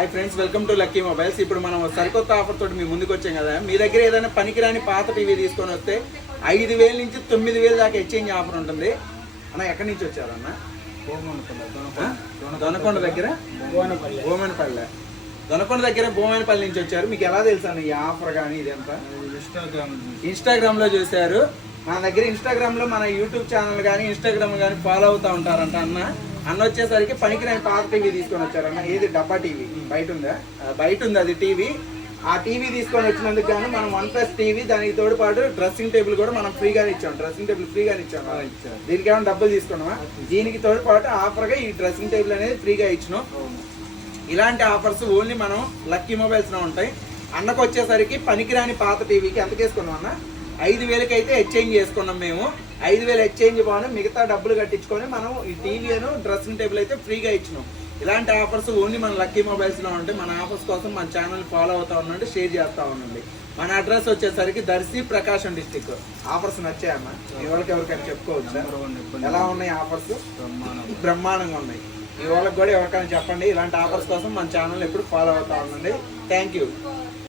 Hi friends, welcome to lucky mobiles. ఇప్పుడు మనం సరికొత్త ఆఫర్ తోటి మీ ముందుకు వచ్చాం కదా. మీ దగ్గర ఏదైనా పనికిరాని పాత టీవీ తీసుకొని వస్తే 5,000 నుంచి 9,000 దాకా ఎక్స్చేంజ్ ఆఫర్ ఉంటుంది. అన్న ఎక్కడి నుంచి వచ్చారన్న? దొనకొండ దగ్గర భూమనపల్లె. దొనకొండ దగ్గర భూమనపల్లి నుంచి వచ్చారు. మీకు ఎలా తెలుసు అన్న ఈ ఆఫర్ కానీ ఇదంతా? ఇన్స్టాగ్రామ్ లో చూశారు. మన దగ్గర ఇన్స్టాగ్రామ్ లో మన యూట్యూబ్ ఛానల్ కానీ ఇన్స్టాగ్రామ్ కానీ ఫాలో అవుతా ఉంటారంట. అన్న వచ్చేసరికి పనికిరాని పాత టీవీ తీసుకొని వచ్చారన్న. ఏది డబ్బా టీవీ బయట ఉందా? బయట ఉంది అది టీవీ. ఆ టీవీ తీసుకొని వచ్చినందుకు గాను మనం OnePlus టీవీ, దానికి తోడు పాటు డ్రెస్సింగ్ టేబుల్ కూడా మనం ఫ్రీగానే ఇచ్చాం. డ్రెస్సింగ్ టేబుల్ ఫ్రీగానే ఇచ్చాం. దీనికి ఏమైనా డబ్బులు తీసుకున్నామా? దీనికి తోడు పాటు ఆఫర్గా ఈ డ్రెస్సింగ్ టేబుల్ అనేది ఫ్రీగా ఇచ్చినాం. ఇలాంటి ఆఫర్స్ ఓన్లీ మనం లక్కీ మొబైల్స్ లో ఉంటాయి. అన్నకు వచ్చేసరికి పనికిరాని పాత టీవీకి ఎంత చేసుకున్నాం అన్న? 5,000కి అయితే ఎక్స్చేంజ్ చేసుకున్నాం మేము. 5,000 ఎక్స్చేంజ్ బాగుంది. మిగతా డబ్బులు కట్టించుకొని మనం ఈ టీవీను డ్రెస్సింగ్ టేబుల్ అయితే ఫ్రీగా ఇచ్చినాం. ఇలాంటి ఆఫర్స్ ఓన్లీ మన లక్కీ మొబైల్స్ లో ఉంటాయి. మన ఆఫర్స్ కోసం మన ఛానల్ ఫాలో అవుతా ఉండండి, షేర్ చేస్తా ఉండండి. మన అడ్రస్ వచ్చేసరికి దర్శి, ప్రకాశం డిస్టిక్. ఆఫర్స్ నచ్చాయన్న? మీ వాళ్ళకి ఎవరికైనా చెప్పుకోవచ్చా? ఎలా ఉన్నాయి ఆఫర్స్? బ్రహ్మాండంగా ఉన్నాయి. మీ వాళ్ళకి కూడా ఎవరికైనా చెప్పండి. ఇలాంటి ఆఫర్స్ కోసం మన ఛానల్ ఎప్పుడు ఫాలో అవుతా ఉండండి. Thank you.